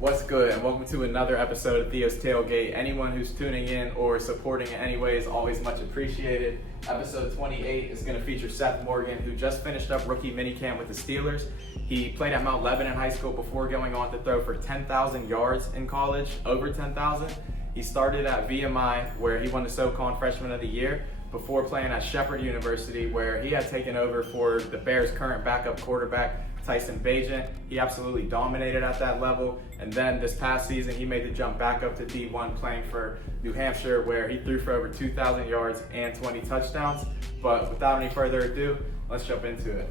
What's good, and welcome to another episode of Theo's Tailgate. Anyone who's tuning in or supporting in any way is always much appreciated. Episode 28 is going to feature Seth Morgan, who just finished up rookie minicamp with the Steelers. He played at Mount Lebanon High School before going on to throw for 10,000 yards in college, over 10,000. He started at VMI, where he won the SoCon Freshman of the Year, before playing at Shepherd University, where he had taken over for the Bears' current backup quarterback, Tyson Bagent. He absolutely dominated at that level. And then this past season, he made the jump back up to D1, playing for New Hampshire, where he threw for over 2,000 yards and 20 touchdowns. But without any further ado, let's jump into it.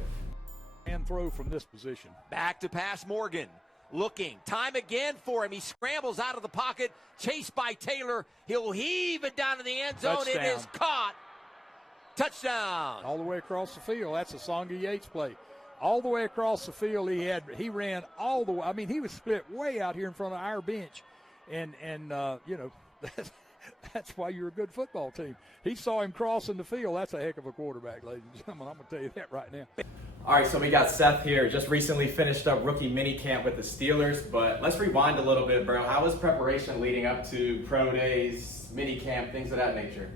And throw from this position. Back to pass Morgan. Looking. Time again for him. He scrambles out of the pocket. Chased by Taylor. He'll heave it down to the end zone. Touchdown. It is caught. Touchdown. All the way across the field. That's a Songa Yates play. All the way across the field, he ran all the way. I mean, he was split way out here in front of our bench, and that's why you're a good football team. He saw him crossing the field. That's a heck of a quarterback, ladies and gentlemen. I'm gonna tell you that right now. All right, so we got Seth here. Just recently finished up rookie minicamp with the Steelers, but let's rewind a little bit, bro. How was preparation leading up to pro days, minicamp, things of that nature?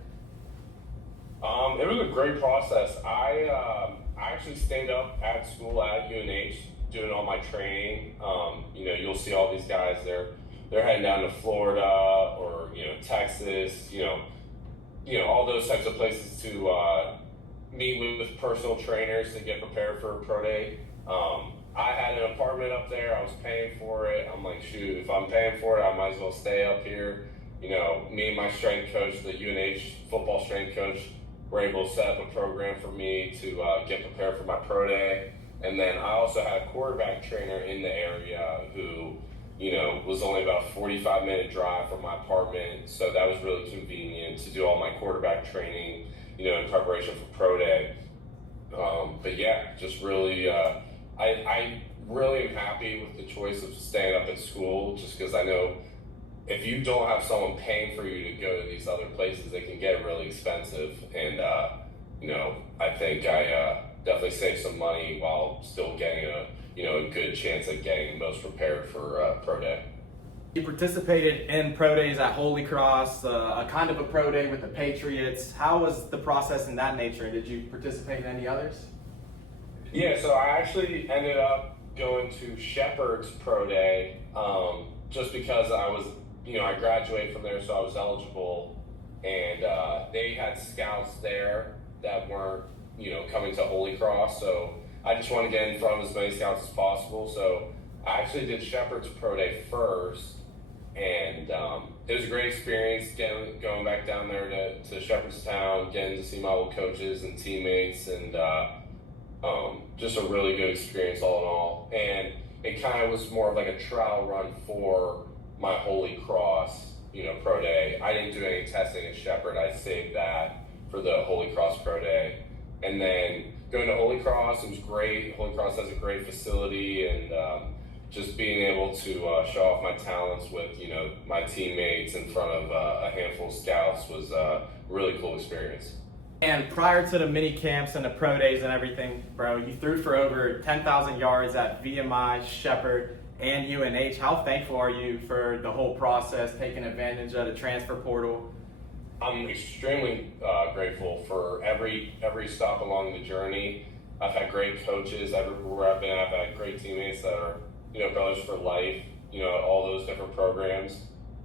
It was a great process. I actually stayed up at school at UNH doing all my training. You'll see all these guys. They're heading down to Florida or Texas. All those types of places to meet with personal trainers to get prepared for a pro day. I had an apartment up there. I was paying for it. I'm like, shoot, if I'm paying for it, I might as well stay up here. Me and my strength coach, the UNH football strength coach, were able to set up a program for me to get prepared for my pro day. And then I also had a quarterback trainer in the area who, was only about a 45-minute drive from my apartment. So that was really convenient to do all my quarterback training, in preparation for pro day. But yeah, just really, I really am happy with the choice of staying up at school, just because I know if you don't have someone paying for you to go to these other places, they can get really expensive. And, I think I definitely saved some money while still getting a good chance at getting most prepared for pro day. You participated in pro days at Holy Cross, a kind of a pro day with the Patriots. How was the process in that nature? Did you participate in any others? Yeah, so I actually ended up going to Shepherd's pro day just because I graduated from there, so I was eligible, and they had scouts there that weren't, coming to Holy Cross, so I just wanted to get in front of as many scouts as possible. So I actually did Shepherd's pro day first, and it was a great experience going back down there to Shepherdstown, getting to see my old coaches and teammates, and just a really good experience all in all. And it kind of was more of like a trial run for my Holy Cross, pro day. I didn't do any testing at Shepherd. I saved that for the Holy Cross pro day. And then going to Holy Cross, it was great. Holy Cross has a great facility, and just being able to show off my talents with, my teammates in front of a handful of scouts was a really cool experience. And prior to the mini camps and the pro days and everything, bro, you threw for over 10,000 yards at VMI, Shepherd, and UNH. How thankful are you for the whole process, taking advantage of the transfer portal? I'm extremely grateful for every stop along the journey. I've had great coaches everywhere I've been. I've had great teammates that are, brothers for life, at all those different programs.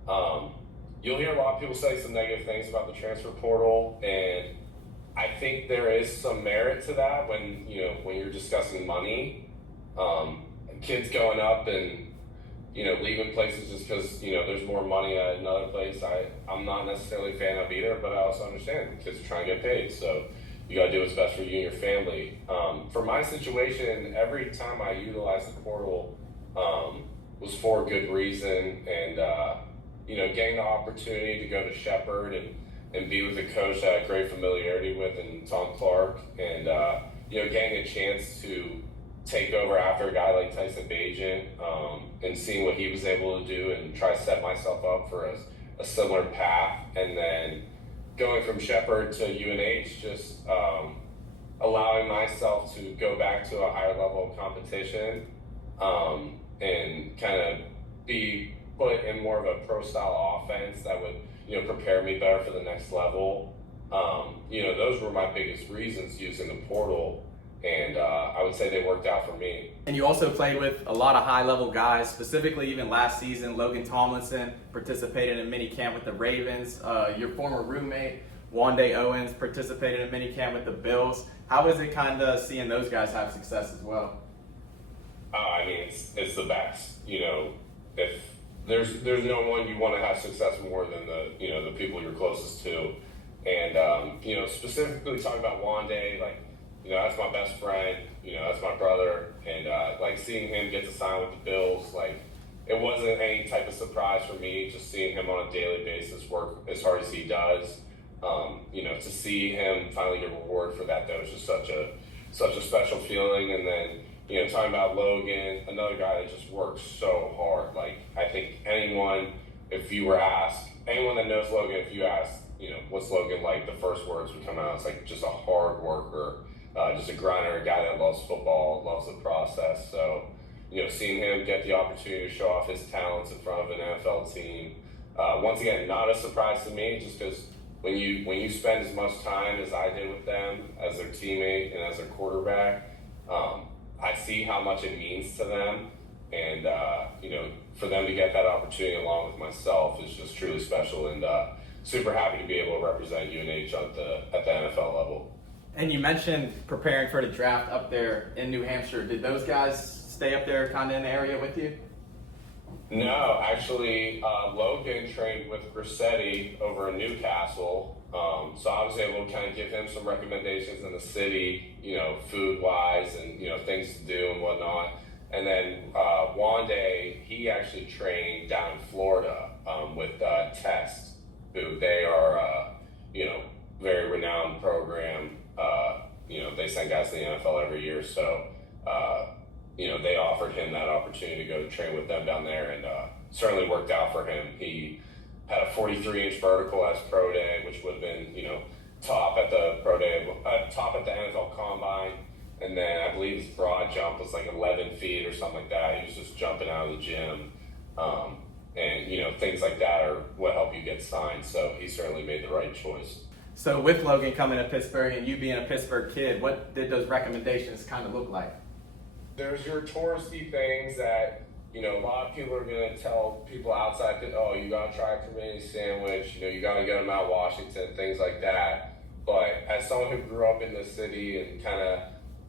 You'll hear a lot of people say some negative things about the transfer portal, and I think there is some merit to that when you're discussing money. Kids going up and leaving places just because there's more money at another place, I'm not necessarily a fan of either, but I also understand kids are trying to get paid, so you got to do what's best for you and your family. For my situation, every time I utilized the portal was for a good reason, and getting the opportunity to go to Shepherd and be with a coach that I had great familiarity with, and Tom Clark, and getting a chance to take over after a guy like Tyson Bagent, and seeing what he was able to do and try to set myself up for a similar path. And then going from Shepherd to UNH, just allowing myself to go back to a higher level of competition, and kind of be put in more of a pro style offense that would, prepare me better for the next level. Those were my biggest reasons using the portal, and I would say they worked out for me. And you also played with a lot of high-level guys, specifically even last season. Logan Tomlinson participated in minicamp with the Ravens. Your former roommate, Wande Owens, participated in minicamp with the Bills. How was it kind of seeing those guys have success as well? It's the best. If there's no one you want to have success more than the people you're closest to, and specifically talking about Wande, that's my best friend. That's my brother, and seeing him get to sign with the Bills, it wasn't any type of surprise for me. Just seeing him on a daily basis work as hard as he does, to see him finally get rewarded for that was just such a special feeling. And then talking about Logan, another guy that just works so hard. I think anyone that knows Logan, if you ask, what's Logan like, the first words would come out. It's just a hard worker, just a grinder, a guy that loves football, loves the process. So, seeing him get the opportunity to show off his talents in front of an NFL team, once again, not a surprise to me, just because when you spend as much time as I did with them as their teammate and as their quarterback, I see how much it means to them, and for them to get that opportunity along with myself is just truly special, and super happy to be able to represent UNH at the NFL level. And you mentioned preparing for the draft up there in New Hampshire. Did those guys stay up there kind of in the area with you? No, actually, Logan trained with Grissetti over in Newcastle. So I was able to kind of give him some recommendations in the city, food-wise and, things to do and whatnot. And then Wande, he actually trained down in Florida with Test, who they are, very renowned program. They send guys to the NFL every year. So, they offered him that opportunity to go to train with them down there, and certainly worked out for him. He had a 43-inch vertical as pro day, which would have been, top at the pro day, top at the NFL combine. And then I believe his broad jump was 11 feet or something like that. He was just jumping out of the gym. And, things like that are what help you get signed. So he certainly made the right choice. So with Logan coming to Pittsburgh and you being a Pittsburgh kid, what did those recommendations kind of look like? There's your touristy things that, a lot of people are going to tell people outside that, oh, you got to try a community sandwich, you got to go to Mount Washington, things like that. But as someone who grew up in the city and kind of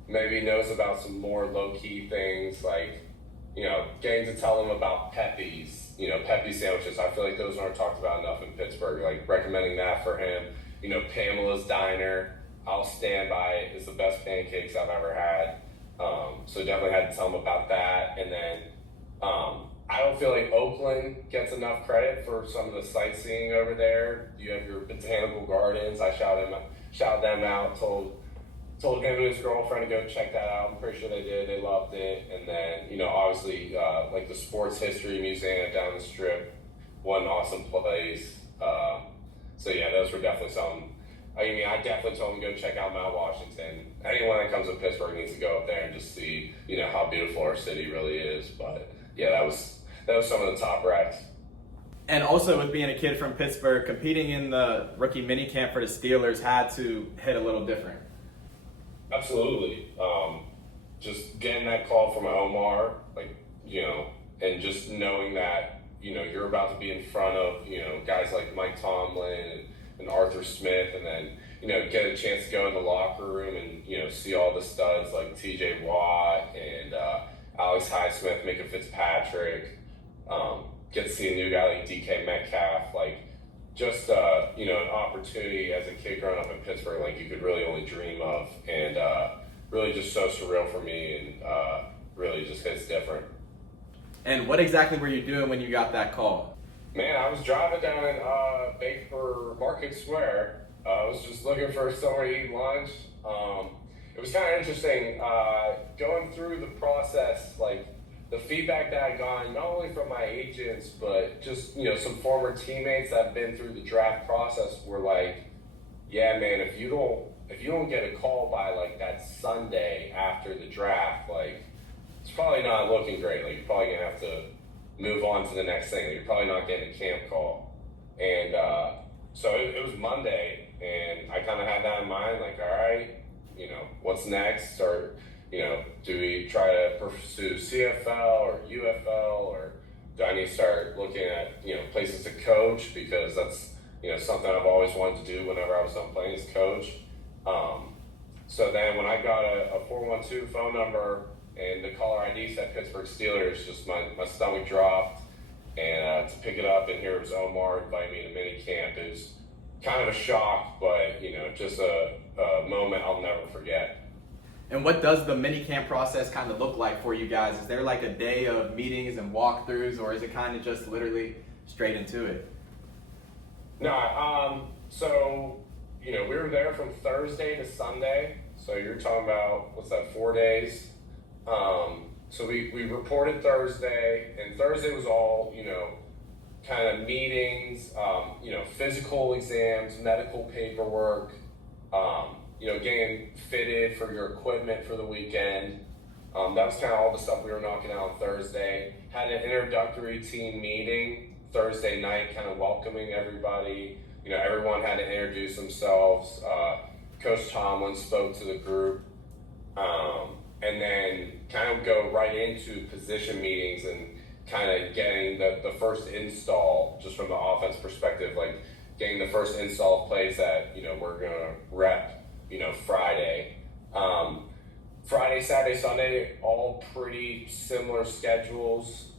maybe knows about some more low-key things, getting to tell them about Pepe's, Pepe sandwiches, I feel like those aren't talked about enough in Pittsburgh, recommending that for him. Pamela's Diner, I'll stand by it, is the best pancakes I've ever had. So definitely had to tell him about that. And then I don't feel like Oakland gets enough credit for some of the sightseeing over there. You have your botanical gardens. I shouted them out, told him and his girlfriend to go check that out. I'm pretty sure they did. They loved it. And then, obviously, the Sports History Museum down the Strip, what an awesome place. So yeah, those were definitely some. I definitely told him to go check out Mount Washington. Anyone that comes to Pittsburgh needs to go up there and just see, how beautiful our city really is. But yeah, that was some of the top recs. And also with being a kid from Pittsburgh, competing in the rookie minicamp for the Steelers had to hit a little different. Absolutely. Just getting that call from Omar, and just knowing that, you're about to be in front of, guys like Mike Tomlin and Arthur Smith, and then, get a chance to go in the locker room and, see all the studs like TJ Watt and Alex Highsmith, Micah Fitzpatrick, get to see a new guy like DK Metcalf, just, an opportunity as a kid growing up in Pittsburgh, you could really only dream of, and really just so surreal for me, and really just hits different. And what exactly were you doing when you got that call? Man, I was driving down in Baker Market Square. I was just looking for somewhere to eat lunch. It was kind of interesting going through the process, the feedback that I got, not only from my agents, but just, some former teammates that have been through the draft process were yeah, man, if you don't get a call by that Sunday after the draft, it's probably not looking great. You're probably gonna have to, move on to the next thing. You're probably not getting a camp call. And so it was Monday, and I kind of had that in mind, like, all right, what's next? Or, do we try to pursue CFL or UFL, or do I need to start looking at, places to coach? Because that's, something I've always wanted to do whenever I was done playing is coach. So then when I got a 412 phone number and the caller ID said Pittsburgh Steelers, just my stomach dropped. And to pick it up and hear it was Omar inviting me to mini camp is kind of a shock, but just a moment I'll never forget. And what does the mini camp process kind of look like for you guys? Is there like a day of meetings and walkthroughs, or is it kind of just literally straight into it? No, so we were there from Thursday to Sunday. So you're talking about, 4 days? So we reported Thursday, and Thursday was all, kind of meetings, physical exams, medical paperwork, getting fitted for your equipment for the weekend. That was kind of all the stuff we were knocking out on Thursday. Had an introductory team meeting Thursday night, kind of welcoming everybody. Everyone had to introduce themselves. Coach Tomlin spoke to the group. And then kind of go right into position meetings and kind of getting the first install, just from the offense perspective, like getting the first install of plays that, we're going to rep, Friday. Friday, Saturday, Sunday, all pretty similar schedules.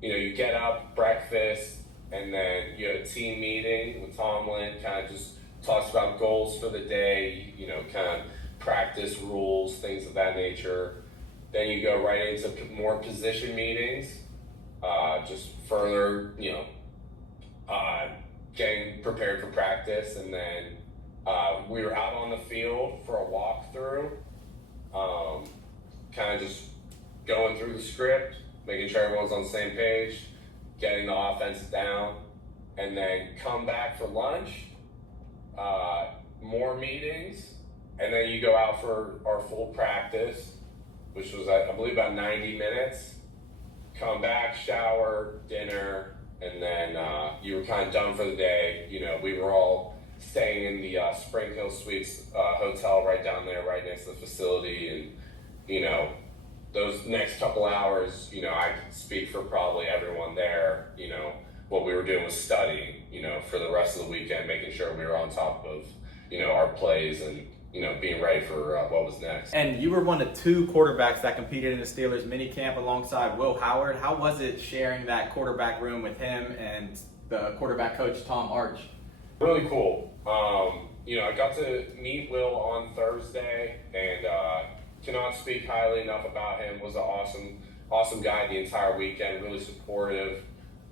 You get up, breakfast, and then you have a team meeting with Tomlin, kind of just talks about goals for the day, kind of practice rules, things of that nature. Then you go right into more position meetings, just further, getting prepared for practice. And then we were out on the field for a walkthrough, kind of just going through the script, making sure everyone's on the same page, getting the offense down, and then come back for lunch, more meetings, and then you go out for our full practice, which was, I believe, about 90 minutes. Come back, shower, dinner, and then you were kind of done for the day. We were all staying in the Spring Hill Suites hotel right down there, right next to the facility. And, those next couple hours, I could speak for probably everyone there. What we were doing was studying, for the rest of the weekend, making sure we were on top of, our plays and, being ready for what was next. And you were one of two quarterbacks that competed in the Steelers mini camp alongside Will Howard. How was it sharing that quarterback room with him and the quarterback coach, Tom Arch? Really cool. I got to meet Will on Thursday, and cannot speak highly enough about him. Was an awesome guy the entire weekend, really supportive.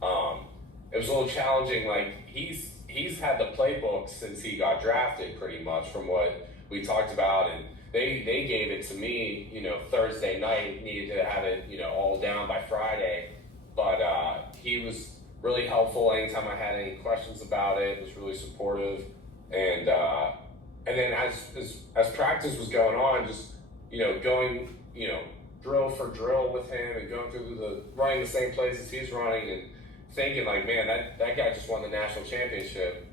It was a little challenging. Like, he's had the playbook since he got drafted, pretty much, from what we talked about, and they gave it to me, Thursday night. Needed to have it, all down by Friday, but he was really helpful anytime I had any questions about it. Was really supportive, and then as practice was going on, just going drill for drill with him and going through running the same plays as he's running, and thinking like, man, that guy just won the national championship,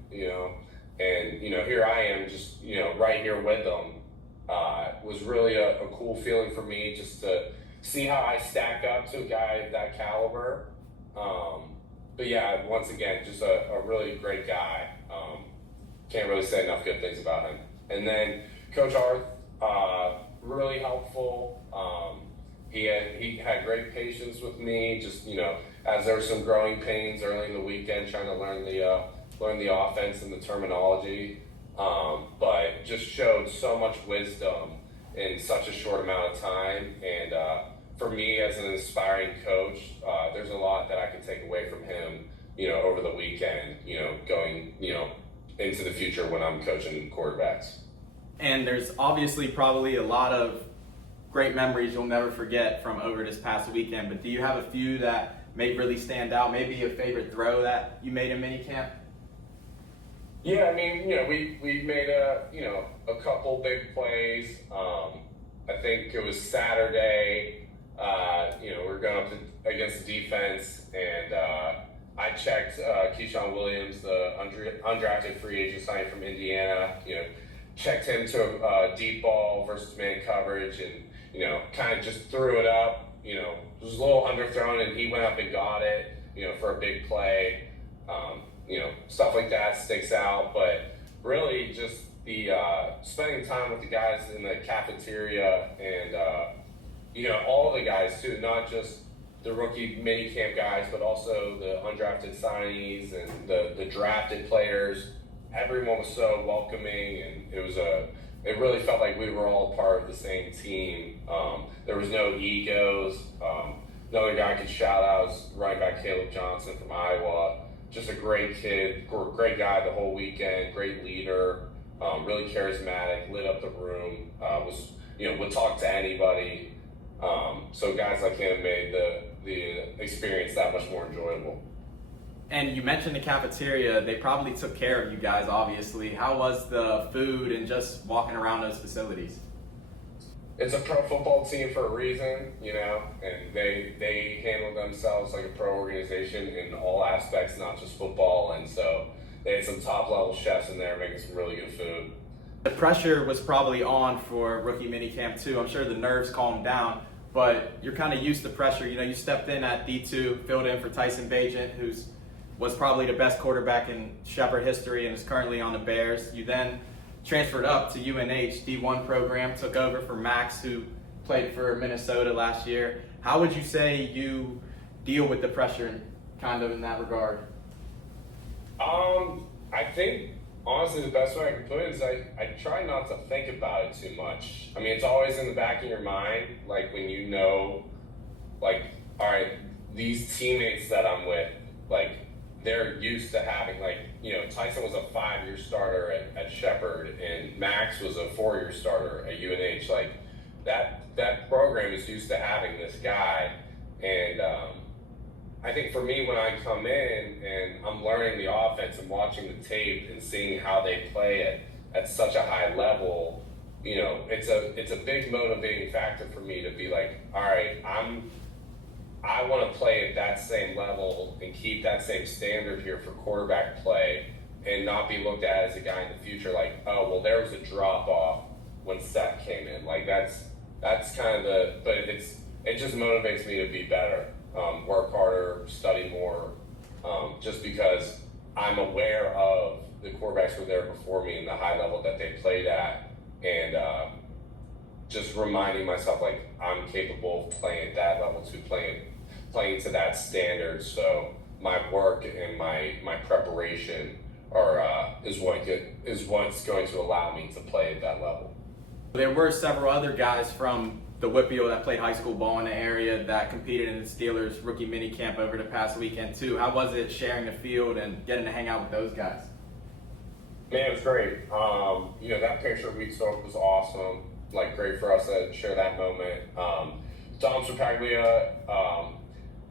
and here I am just right here with them. Was really a cool feeling for me, just to see how I stack up to a guy of that caliber. But yeah, once again, just a really great guy. Can't really say enough good things about him. And then Coach Arth, really helpful. He had great patience with me, just as there were some growing pains early in the weekend, trying to learn the offense and the terminology, but just showed so much wisdom in such a short amount of time. And for me, as an inspiring coach, there's a lot that I can take away from him, over the weekend, going, into the future when I'm coaching quarterbacks. And there's obviously probably a lot of great memories you'll never forget from over this past weekend, but do you have a few that may really stand out? Maybe a favorite throw that you made in minicamp? Yeah, I mean, we made a couple big plays. I think it was Saturday. We were going up against the defense, and I checked Keyshawn Williams, the undrafted free agent signed from Indiana. Checked him to a deep ball versus man coverage, and kind of just threw it up. It was a little underthrown, and he went up and got it. For a big play. Stuff like that sticks out, but really just the spending time with the guys in the cafeteria and all the guys too, not just the rookie minicamp guys, but also the undrafted signees and the drafted players. Everyone was so welcoming, and it really felt like we were all part of the same team. There was no egos. Another guy I could shout out is running back Caleb Johnson from Iowa. Just a great kid, great guy the whole weekend, great leader, really charismatic, lit up the room, would talk to anybody. So guys like him made the experience that much more enjoyable. And you mentioned the cafeteria. They probably took care of you guys, obviously. How was the food and just walking around those facilities? It's a pro football team for a reason, and they handle themselves like a pro organization in all aspects, not just football. And so they had some top level chefs in there making some really good food. The pressure was probably on for rookie minicamp too. I'm sure the nerves calmed down, but you're kind of used to pressure. You stepped in at D2, filled in for Tyson Bagent, was probably the best quarterback in Shepherd history and is currently on the Bears. You then transferred up to UNH, D1 program, took over for Max, who played for Minnesota last year. How would you say you deal with the pressure kind of in that regard? I think, honestly, the best way I can put it is I try not to think about it too much. I mean, it's always in the back of your mind, like when all right, these teammates that I'm with, they're used to having, Tyson was a 5-year starter at Shepherd, and Max was a 4-year starter at UNH. That program is used to having this guy. And I think for me, when I come in and I'm learning the offense and watching the tape and seeing how they play at such a high level, it's a big motivating factor for me to be like, all right, I want to play at that same level and keep that same standard here for quarterback play, and not be looked at as a guy in the future like, oh, well, there was a drop off when Seth came in. That's kind of but it just motivates me to be better, work harder, study more, just because I'm aware of the quarterbacks who were there before me and the high level that they played at, and just reminding myself I'm capable of playing at that level too, playing to that standard. So my work and my preparation is what's going to allow me to play at that level. There were several other guys from the Whitfield that played high school ball in the area that competed in the Steelers rookie minicamp over the past weekend too. How was it sharing the field and getting to hang out with those guys? Man, it was great. That picture we took was awesome. Great for us to share that moment. Dom Trapaglia,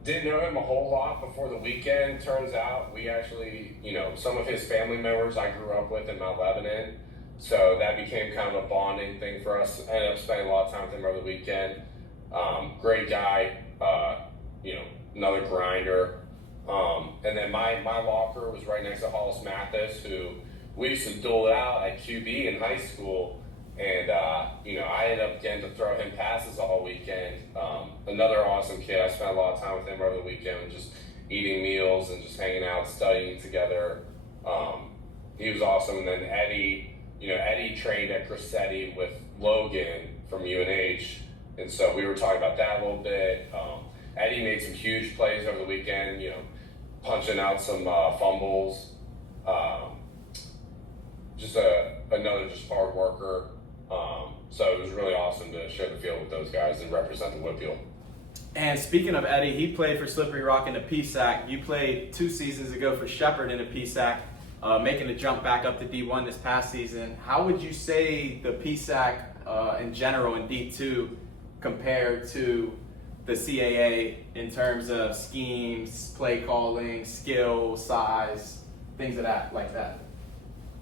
didn't know him a whole lot before the weekend. Turns out we actually, some of his family members I grew up with in Mount Lebanon. So that became kind of a bonding thing for us. I ended up spending a lot of time with him over the weekend. Great guy, another grinder. And then my locker was right next to Hollis Mathis, who we used to duel it out at QB in high school. And, I ended up getting to throw him passes all weekend. Another awesome kid. I spent a lot of time with him over the weekend, just eating meals and just hanging out, studying together. He was awesome. And then Eddie trained at Cressetti with Logan from UNH. And so we were talking about that a little bit. Eddie made some huge plays over the weekend, punching out some fumbles. Another hard worker. So it was really awesome to share the field with those guys and represent the Whitfield. And speaking of Eddie, he played for Slippery Rock in the PSAC. You played 2 seasons ago for Shepherd in the PSAC, making the jump back up to D1 this past season. How would you say the PSAC in general in D2 compared to the CAA in terms of schemes, play calling, skill, size, things of that like that?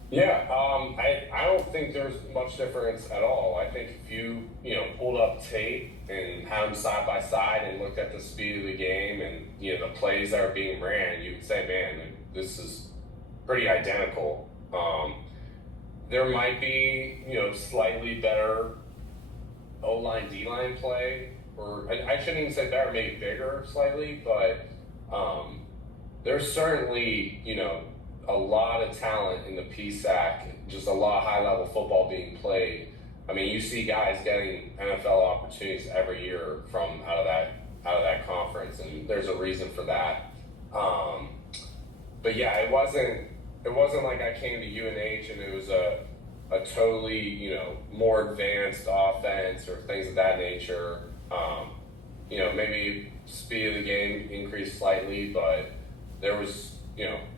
Yeah, I don't think there's much difference at all. I think if pulled up tape and had them side by side and looked at the speed of the game and, the plays that are being ran, you would say, man, this is pretty identical. There might be, slightly better O-line, D-line play, or I shouldn't even say better, maybe bigger slightly, but there's certainly, a lot of talent in the PSAC, just a lot of high-level football being played. I mean, you see guys getting NFL opportunities every year from out of that conference, and there's a reason for that. But yeah, it wasn't like I came to UNH and it was a totally, more advanced offense or things of that nature. Maybe speed of the game increased slightly, but there was,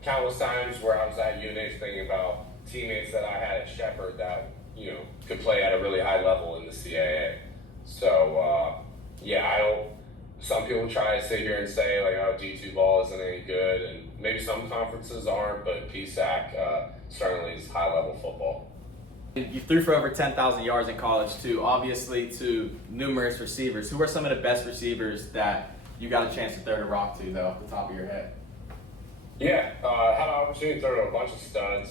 countless times where I was at UNH thinking about teammates that I had at Shepherd that, could play at a really high level in the CAA. So, some people try to sit here and say, like, oh, D2 ball isn't any good, and maybe some conferences aren't, but PSAC certainly is high-level football. You threw for over 10,000 yards in college, too, obviously to numerous receivers. Who are some of the best receivers that you got a chance to throw the rock to, though, off the top of your head? Yeah, had an opportunity to throw to a bunch of studs.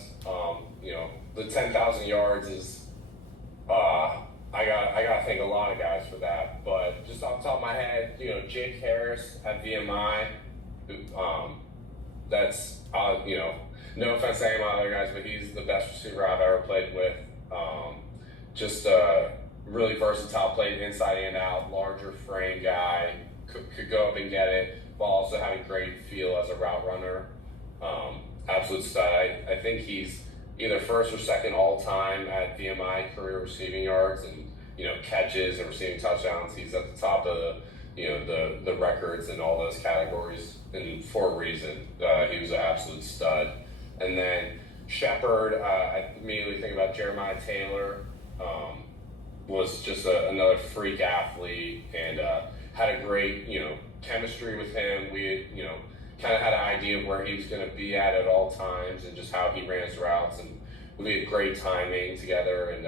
The 10,000 yards is, I gotta thank a lot of guys for that. But just off the top of my head, Jake Harris at VMI, that's, no offense to any of my other guys, but he's the best receiver I've ever played with. Just really versatile, played inside and out, larger frame guy, could go up and get it, while also having great feel as a route runner. Absolute stud. I think he's either first or second all time at VMI career receiving yards and catches and receiving touchdowns. He's at the top of the records in all those categories, and for a reason. He was an absolute stud. And then Shepherd, I immediately think about Jeremiah Taylor. Was just another freak athlete and had a great chemistry with him. We had kind of had an idea of where he was going to be at all times and just how he ran his routes, and we had great timing together. And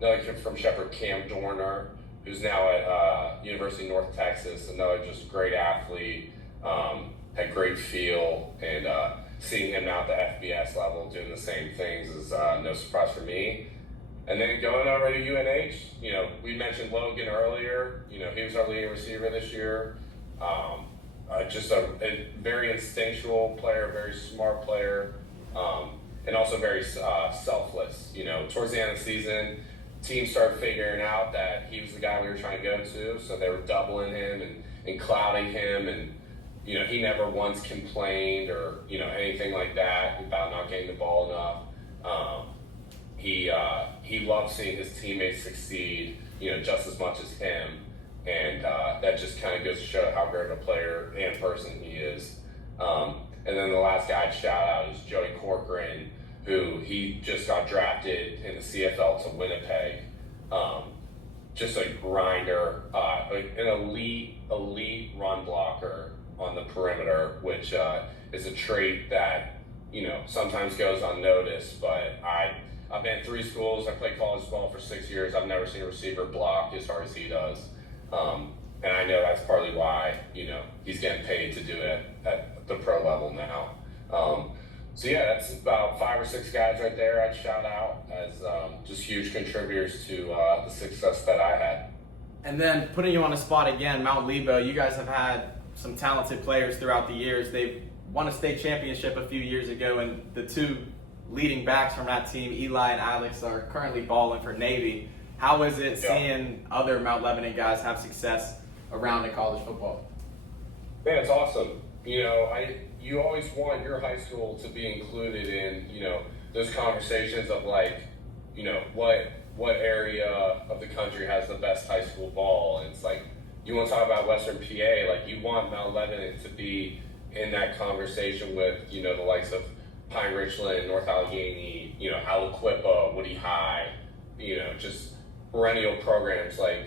another kid from Shepherd, Cam Dorner, who's now at University of North Texas, another just great athlete, had great feel, and seeing him now at the FBS level doing the same things is no surprise for me. And then going over to UNH, we mentioned Logan earlier. He was our leading receiver this year. Just a very instinctual player, very smart player, and also very selfless. Towards the end of the season, teams started figuring out that he was the guy we were trying to go to, so they were doubling him and clouding him, and he never once complained or anything like that about not getting the ball enough. He loved seeing his teammates succeed, just as much as him. And that just kind of goes to show how great of a player and person he is. And then the last guy I'd shout out is Joey Corcoran, who he just got drafted in the CFL to Winnipeg. Just a grinder, an elite run blocker on the perimeter, which is a trait that sometimes goes unnoticed. But I've been 3 schools. I played college ball for 6 years. I've never seen a receiver block as hard as he does. And I know that's partly why, he's getting paid to do it at the pro level now. So yeah, that's about 5 or 6 guys right there I'd shout out as just huge contributors to the success that I had. And then putting you on the spot again, Mount Lebo, you guys have had some talented players throughout the years. They've won a state championship a few years ago, and the 2 leading backs from that team, Eli and Alex, are currently balling for Navy. How is it seeing other Mount Lebanon guys have success around in college football? Man, it's awesome. You always want your high school to be included in, those conversations of like, what area of the country has the best high school ball. And it's like, you want to talk about Western PA, like you want Mount Lebanon to be in that conversation with, the likes of Pine Richland, North Allegheny, Aliquippa, Woody High, just perennial programs. Like,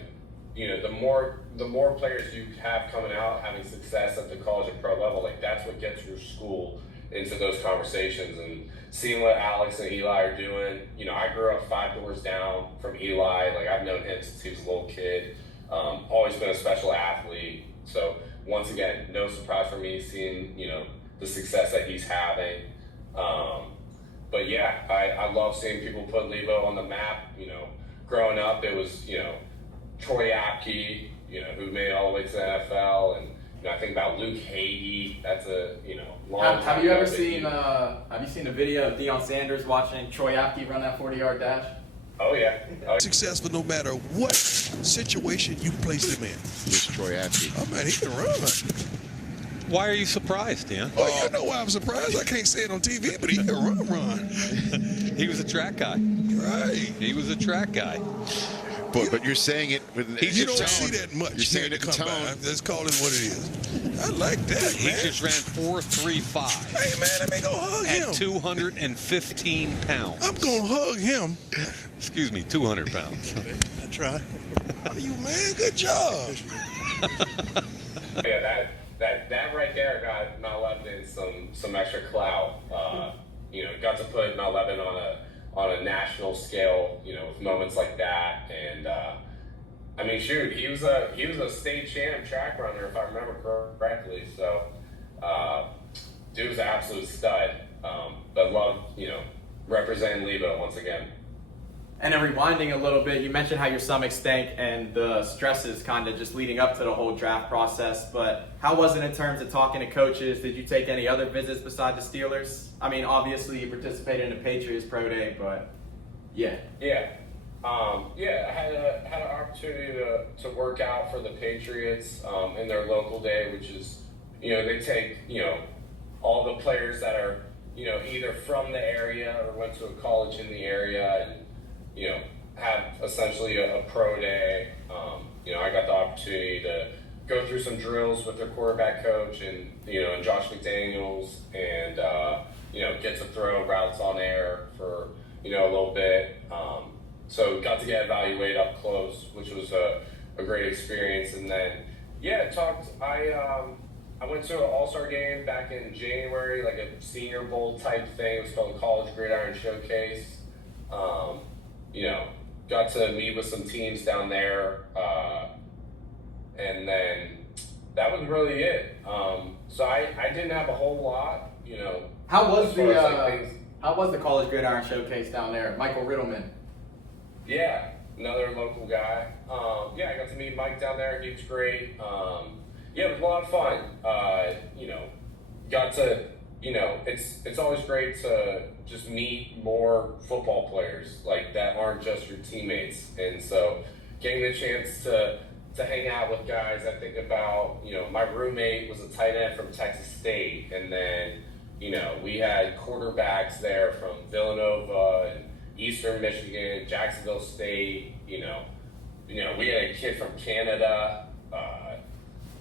the more players you have coming out having success at the college and pro level, like that's what gets your school into those conversations and seeing what Alex and Eli are doing. You know, I grew up 5 doors down from Eli. Like, I've known him since he was a little kid. Always been a special athlete. So once again, no surprise for me seeing, you know, the success that he's having. But yeah, I love seeing people put Lebo on the map. You know, growing up, it was, you know, Troy Apke, you know, who made it all the way to the NFL, and you know, I think about Luke Hagee. That's a, you know, long. Have you ever seen? Have you seen the video of Deion Sanders watching Troy Apke run that 40-yard dash? Oh yeah. Successful no matter what situation you place him in. This Troy Apke. Oh man, he can run. Why are you surprised, Dan? Oh, you know why I'm surprised? I can't say it on TV, but he can run. He was a track guy. Right. He was a track guy. But you're saying it with an You don't see that much. You're saying it in come tone. by. Let's call it what it is. I like that, He man. just ran 4.35 Hey, man, let me go hug him. at 215 pounds. I'm going to hug him. Excuse me, 200 pounds. I try. You, man, good job. Yeah, that right there got Mount Lebanon some extra clout. You know, got to put Mount Lebanon on a national scale. You know, with moments like that, and I mean, shoot, he was a state champ track runner if I remember correctly. So, dude was an absolute stud. But love, you know, representing Lebo once again. And then rewinding a little bit, you mentioned how your stomach stank and the stresses kind of just leading up to the whole draft process. But how was it in terms of talking to coaches? Did you take any other visits besides the Steelers? I mean, obviously you participated in the Patriots Pro Day, but yeah. Yeah. I had an opportunity to work out for the Patriots in their local day, which is, you know, they take, you know, all the players that are, you know, either from the area or went to a college in the area, and you know, have essentially a pro day. You know, I got the opportunity to go through some drills with their quarterback coach and, you know, and Josh McDaniels, and, you know, get to throw routes on air for, you know, a little bit. So got to get evaluated up close, which was a great experience. And then, yeah, I went to an all-star game back in January, like a Senior Bowl type thing. It was called the College Gridiron Showcase. You know, got to meet with some teams down there, and then that was really it. So I didn't have a whole lot, you know. How was the College Gridiron Showcase down there? Michael Riddleman. Yeah, another local guy. Yeah, I got to meet Mike down there. He was great. Yeah, it was a lot of fun. You know, got to, you know, it's always great to just meet more football players like that aren't just your teammates. And so getting the chance to hang out with guys, I think about, you know, my roommate was a tight end from Texas State, and then, you know, we had quarterbacks there from Villanova and Eastern Michigan, Jacksonville State, you know, we had a kid from Canada.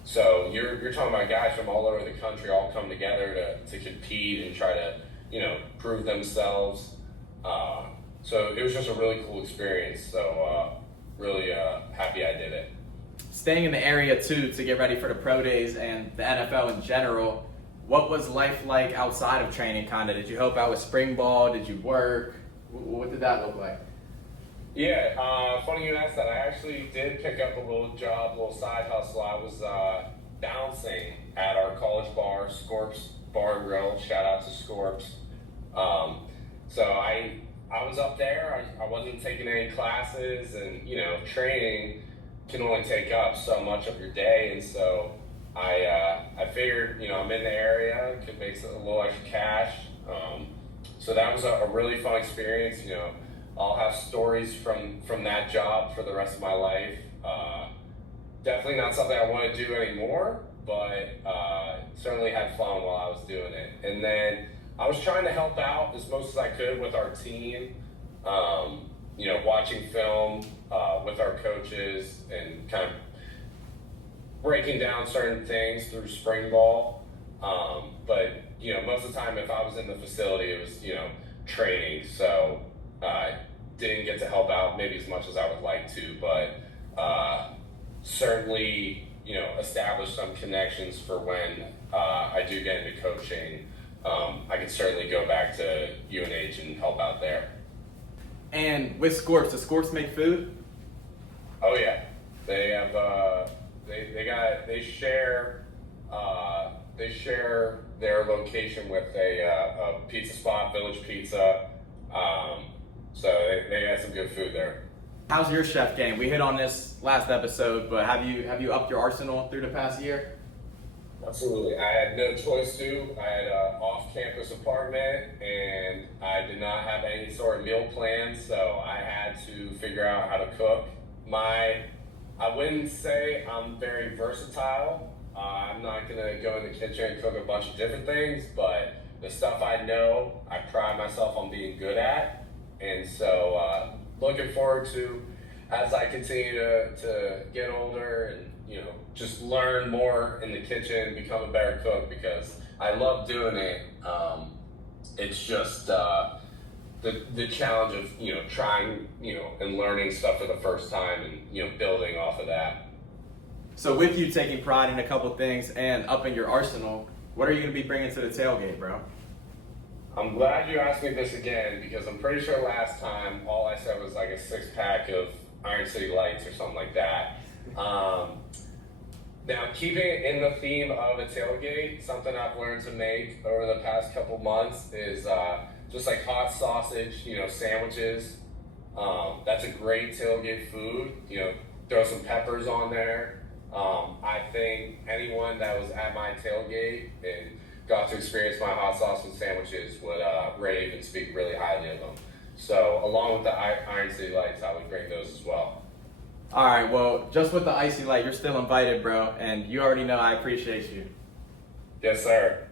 So you're talking about guys from all over the country all come together to compete and try to, you know, prove themselves. So it was just a really cool experience. So really happy I did it. Staying in the area too to get ready for the pro days and the NFL in general, what was life like outside of training kind of? Did you help out with spring ball? Did you work? What did that look like? Yeah, funny you asked that. I actually did pick up a little job, a little side hustle. I was bouncing at our college bar, Scorps Bar and Grill. Shout out to Scorps. So I was up there. I wasn't taking any classes, and you know, training can only take up so much of your day, and so I figured, you know, I'm in the area, could make a little extra cash. So that was a really fun experience. You know, I'll have stories from that job for the rest of my life. Definitely not something I want to do anymore, but certainly had fun while I was doing it. And then I was trying to help out as much as I could with our team, you know, watching film with our coaches and kind of breaking down certain things through spring ball. But, you know, most of the time if I was in the facility, it was, you know, training. So didn't get to help out maybe as much as I would like to, but certainly, you know, establish some connections for when I do get into coaching I could certainly go back to UNH and help out there. And with Scorps, does Scorps make food? Oh yeah, they have. They share their location with a pizza spot, Village Pizza. So they got some good food there. How's your chef game? We hit on this last episode, but have you upped your arsenal through the past year? Absolutely. I had no choice to. I had an off-campus apartment, and I did not have any sort of meal plan, so I had to figure out how to cook. I wouldn't say I'm very versatile. I'm not going to go in the kitchen and cook a bunch of different things, but the stuff I know, I pride myself on being good at. And so looking forward to, as I continue to get older and, just learn more in the kitchen, become a better cook, because I love doing it. It's just the challenge of, trying, and learning stuff for the first time and, building off of that. So with you taking pride in a couple things and upping your arsenal, what are you going to be bringing to the tailgate, bro? I'm glad you asked me this again, because I'm pretty sure last time all I said was like a 6-pack of Iron City Lights or something like that. Now, keeping it in the theme of a tailgate, something I've learned to make over the past couple months is just like hot sausage, sandwiches. That's a great tailgate food. Throw some peppers on there. I think anyone that was at my tailgate and got to experience my hot sauce and sandwiches would rave and speak really highly of them. So along with the Iron City Lights, I would bring those as well. All right, well, just with the icy light, you're still invited, bro, and you already know I appreciate you. Yes, sir.